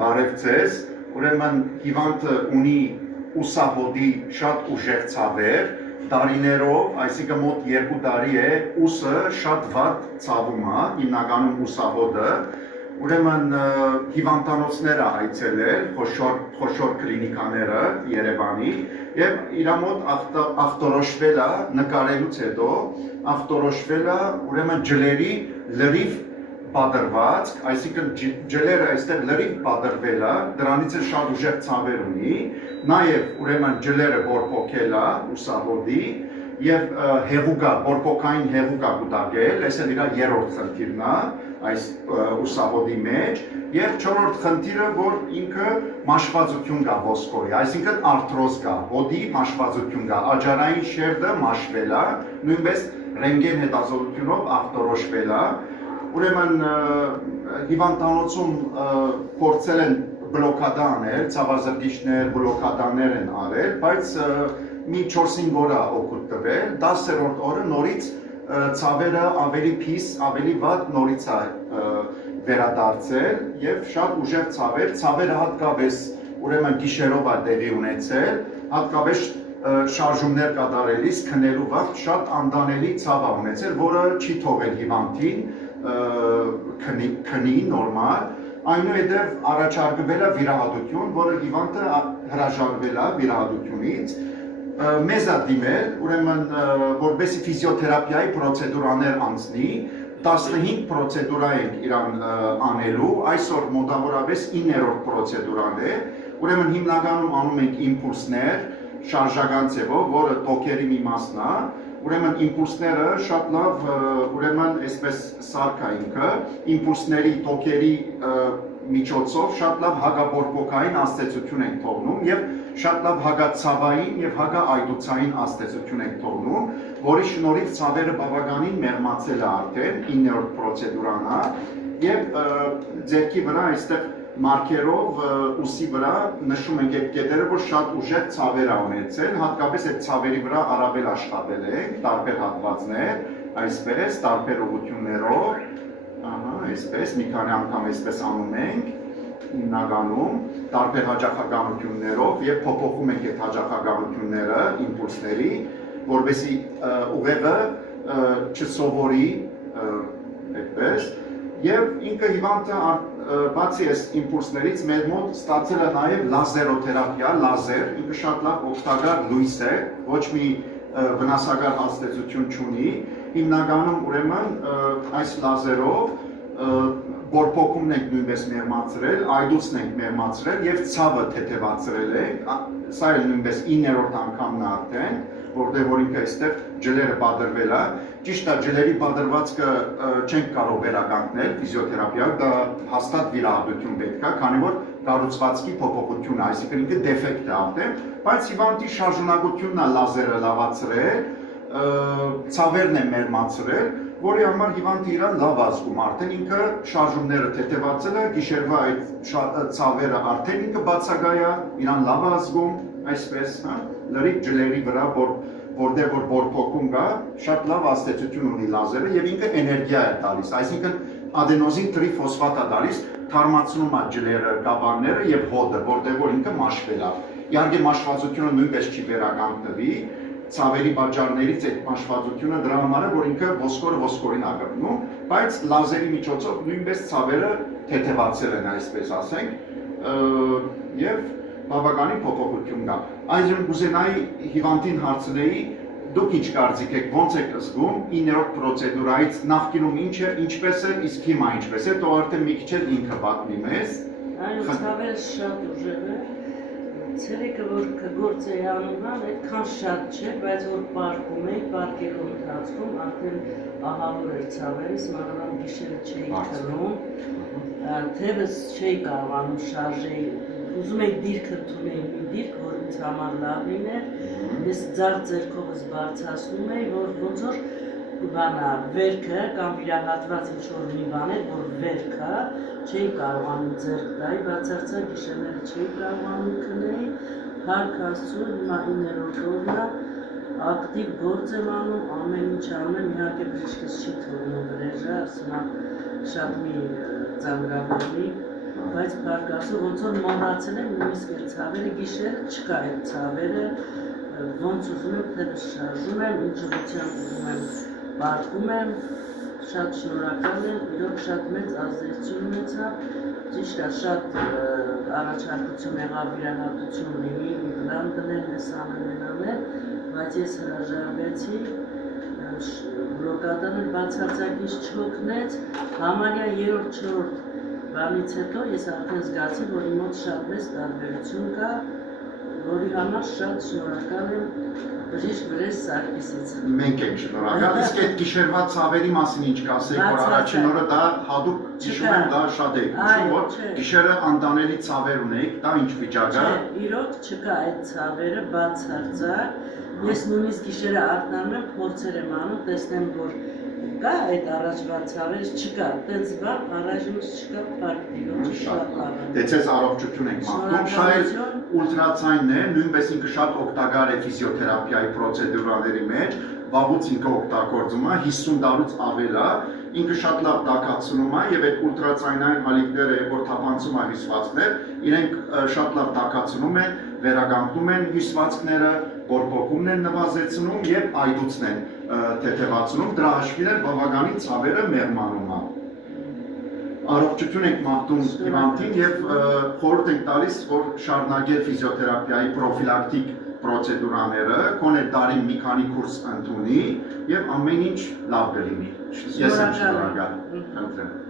բարև ձեզ, ուրեմն հիվանդը ունի ուսահոդի շատ ուժեղ ցավեր, տարիներով, այսինքն մոտ 2 տարի է, ուսը շատ վատ ցավում է, հիմնականում ուսահոդը, ուրեմն հիվանդանոցները այցելել, խոշոր կլինիկաները Երևանի եւ իր մոտ ախտորոշվել է նկարելուց հետո, ախտորոշվել է ուրեմն ջլերի լրիվ պատրված, այսինքն ջլերը այստեղ լրիվ պատրվել է, դրանից է շատ ուժեղ ցավեր ունի, նաև ուրեմն ջլերը բորբոքել է ուսահոդի եւ հեղուկա, բորբոքային հեղուկա կուտակել, այս էլ իր երրորդ խնդիրն է այս ուսահոդի մեջ եւ չորրորդ խնդիրը, որ ինքը մաշվածություն կա ոսկորի, այսինքն արթրոզ կա, հոդի մաշվածություն կա, աջարային շերտը մաշվել է, նույնպես ռենտգեն հետազոտությունով ախտորոշվել է, ուրեմն հիվանդանոցում փորձել են բլոկադա անել, ցավազրկիչներ, բլոկադաներ են արել, բայց մի 4-5 օր է օգուտ տվել, 10-րդ օրը նորից ցավերը ավելի փիս, ավելի վատ նորից է վերադարձել եւ շատ ուժեղ ցավերը հատկապես ուրեմն գիշերով է տեղի ունեցել, հատկապես շարժումներ կատարելիս քնելու վաղ շատ անդանելի ցավ է ունեցել, որը չի թողել հիվանդին քնի նորմալ, այնուհետև առաջարկվել է վիրահատություն, որը հիվանդը հրաժարվել է վիրահատությունից, մեզ է դիմել, ուրեմն որպեսզի ֆիզիոթերապիայի պրոցեդուրաներ անցնի, 15 պրոցեդուրա ենք իրան անելու, այսօր մոտավորապես 9-րդ պրոցեդուրան է, ուրեմն հիմնականում անում ենք իմպուլսներ, շարժական ձևով, որը տոկերի մի մասն է, ուրեմն իմպուլսները շատ լավ, ուրեմն այսպես սարք է ինքը, իմպուլսների տոկերի միջոցով շատ լավ հագաբորբոքային ազդեցություն ենք թողնում եւ շատ լավ հագացավային եւ հագաայդուցային ազդեցություն ենք թողնում, որի շնորհիվ ցավերը բավականին մեղմացել է արդեն 9-րդ պրոցեդուրան է եւ ձեռքի վրա այստեղ մարկերով ուսի վրա նշում ենք այդ կետերը, որ շատ ուժեղ ցավեր ունեցել, հատկապես այդ ցավերի վրա առավել աշխատել ենք, տարբեր հատվածներ, այսպես, տարբեր ուղղություններով, այսպես, մի քանի անգամ այսպես անում ենք, հիմնականում, տարբեր հաճախականություններով եւ փոփոխում ենք այդ հաճախականությունները, իմպուլսների, որպեսզի ուղեղը չսովորի այդպես, եւ ինքը հիվանդը բացի այս իմպուլսներից մեր մոտ ստացել է նաև լազերոթերապիա, լազեր, ինքը շատ լավ օգտակար լույս է, ոչ մի վնասակար ազդեցություն չունի, հիմնականում ուրեմն այս լազերով բորբոքումն ենք նույնպես մեղմացրել, այդուցն ենք մեղմացրել եւ ցավը թեթևացրել ենք, սա էլ նույնպես 9-րդ անգամն է արդեն, որտեղ որ ինքը այստեղ ջլերը բادرվել է, ճիշտ է ջլերի բادرվածքը չենք կարող վերականգնել ֆիզիոթերապիայով, դա հաստատ վիրահատություն պետք է, քանի որ կառուցվածքի փոփոխություն է, այսինքն ինքը դեֆեկտ է արդեն, բայց հիվանդի շարժունակությունն է լազերը լավացրել, ցավերն է մեղմացրել, որի համար հիվանդը իրան լավ ազգում արդեն ինքը շարժումները թեթևացել է, գիշերվա այդ ցավերը արդեն ինքը բացակայ է, իրան լավ ազգում, այսպես, լրիվ ջլերի վրա, որտեղ որ բորբոքում կա, շատ լավ ազդեցություն ունի լազերը եւ ինքը էներգիա է տալիս, այսինքն ադենոզին տրիֆոսֆատ է տալիս, թարմացնում է ջլերը, գաբանները եւ հոդը, որտեղ որ ինքը մաշվել է։ Իհարկե մաշվածությունը նույնպես չի վերականգնվի, ցավերի պատճառներից այդ մաշվածությունը դրա համար է, որ ինքը ոսկորին է գտնում, բայց լազերի միջոցով նույնպես ցավերը թեթևացել են, այսպես ասենք, եւ բավականին փոփոխություն կա։ Այժմ կուզենայի հիվանդին հարցնեի, դուք ինչ կարծիք եք, ոնց եք զգում 9-րդ պրոցեդուրայից նախկինում ինչպես էր, իսկ հիմա ինչպես է, թող արդեն մի քիչ էլ ինքը պատմի մեզ։ Այո, ցավերը շատ ուժեղ է։ Ցերեկը որ գործ էի անում, այդքան շատ չէ, բայց որ պարկում էի, պարկելու ընթացքում արդեն ահավոր էր ցավերս, մանավանդ գիշերը չէի քնում, թևս չէի կարողանում շարժել, ուզում էի դիրք ընդունել մի դիրք, որ ինձ համար լավ լիներ, ես ձախ ձեռքովս բարձրացնում էի, որ ոնց որ բանա վերքը կամ վիրահատված ինչ-որ մի բան էր, որ վերքը չէի կարողանում ձեռք տայի, բացարձակ գիշերները չէի կարողանում քնել, Փառք Աստծո, հիմա 9-րդ օրն է, ակտիվ գործ եմ անում, ամեն ինչ անում, իհարկե բժիշկս չի թողնում վրեժը, ասում շատ մի ծանրաբեռնի, բայց բարգասը ոնց որ մոռացել եմ նույնիսկ այդ ցավերը գիշերը չկա այդ ցավերը ոնց ուզում եմ թե շարժում եմ ինչ ուղղությամբ ուզում եմ բարկում եմ շատ շնորհակալ եմ իրոք շատ մեծ ազդեցություն ունեցավ ճիշտ է շատ առաջարկություն եղավ վիրահատություն լինի պլան դնել մեզ անել բայց ես հրաժարվեցի բլոկադանը բացարձակից չօգնեց համարյա 3-4 բանից հետո ես արդեն զգացի որ իմ մոտ շատ մեծ տարբերություն կա որի համար շատ շնորհակալ եմ բժիշկ Վրեժ Սարգիսից Մենք ենք շնորհակալ, իսկ այդ գիշերվա ցավերի մասին ինչ կասեք, որ առաջին օրը դա հատուկ հիշում եմ, դա շատ է հիշում, որ գիշերը անտանելի ցավեր ունեիք, դա ինչ վիճակ է։ Իրոք չկա այդ ցավերը բացարձակ, ես նույնիսկ գիշերը արթնանում եմ, փորձեր եմ անում, տեսնեմ, որ կա այդ առաջվա ցավեր, չկա, տենց բան առայժմից չկա, փառք շատ լավ է։ Դե ցես առողջություն ենք մաղթում, շայել ուլտրացայնն է, նույնպես ինքը շատ օգտակար է ֆիզիոթերապիայի պրոցեդուրաների մեջ, վաղուց ինքը օգտագործում է, 50 տարուց ավել է, ինքը շատ լավ տաքացնում է եւ այդ ուլտրացայնային հալիկները, որ թափանցում է հյուսվածքներ, իրենք շատ լավ տաքացնում են, վերականգնում են հյուսվածքները, բորբոքումն են նվազեցնում եւ այդուցն են թեթևացնում, դրա հաշվին էլ բավականին ցավերը մեղմանում է։ Առողջություն ենք մաղթում հիվանդին եւ խորհուրդ ենք տալիս, որ շարունակել ֆիզիոթերապիայի պրոֆիլակտիկ պրոցեդուրաները, կոնե տարի մի քանի կուրս ընդունի եւ ամեն ինչ լավ կլինի։ Ես եմ շնորհակալ։